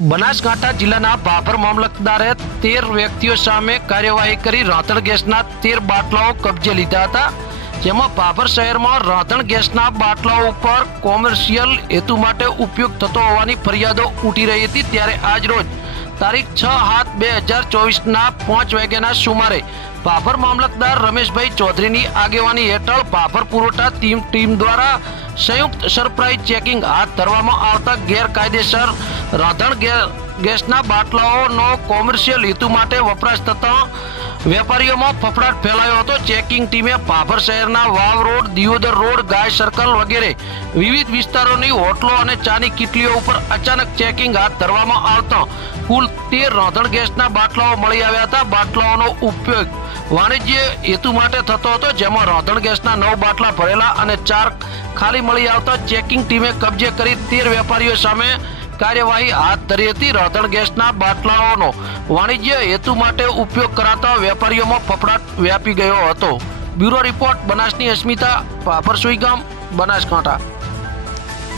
બનાસકાંઠા જિલ્લાના ભાભર મામલતદારે તેર વ્યક્તિઓ સામે કાર્યવાહી કરી રાતળ ગેસના તેર બાટલાઓ કબજે લીધા હતા. જેમાં ભાભર શહેરમાં રાંધણ ગેસના બાટલાઓ ઉપર કોમર્શિયલ હેતુ માટે ઉપયોગ થતો હોવાની ફરિયાદો ઉઠી રહી હતી ત્યારે આજરોજ તારીખ છ સાત બે હજાર ચોવીસના પાંચ વાગ્યાના સુમારે ભાભર મામલતદાર રમેશભાઈ ચૌધરીની આગેવાની હેઠળ ભાભર પુરવઠા ટીમ ટીમ દ્વારા સંયુક્ત સરપ્રાઇઝ ચેકિંગ હાથ ધરવામાં આવતા ગેરકાયદેસર રાંધણ ગેસના બાટલાઓનો કોમર્શિયલ હેતુ માટે વપરાશ થતા વેપારીઓમાં ફફડાટ ફેલાયો હતો. ચેકિંગ ટીમે ભાભર શહેરના વાવ રોડ, દિયોદર રોડ, ગાય સર્કલ વગેરે વિવિધ વિસ્તારોની હોટલો અને ચાની કીટલીઓ ઉપર અચાનક ચેકિંગ હાથ ધરવામાં આવતા કુલ તેર રાંધણ ગેસના બાટલાઓ મળી આવ્યા હતા. બાટલાઓનો ઉપયોગ વાણિજ્ય હેતુ માટે થતો હતો, જેમાં રાંધણ ગેસના નવ બાટલા ભરેલા અને ચાર ખાલી મળી આવતા ચેકિંગ ટીમે કબજે કરી તેર વેપારીઓ સામે કાર્યવાહી હાથ ધરી હતી. રાધણ ગેસના બાટલાઓનો વાણિજ્ય હેતુ માટે ઉપયોગ કરાતા વેપારીઓમાં ફફડાટ વ્યાપી ગયો હતો. બ્યુરો રિપોર્ટ, બનાસની અસ્મિતા, પાપરસુઈ ગામ, બનાસકાંઠા.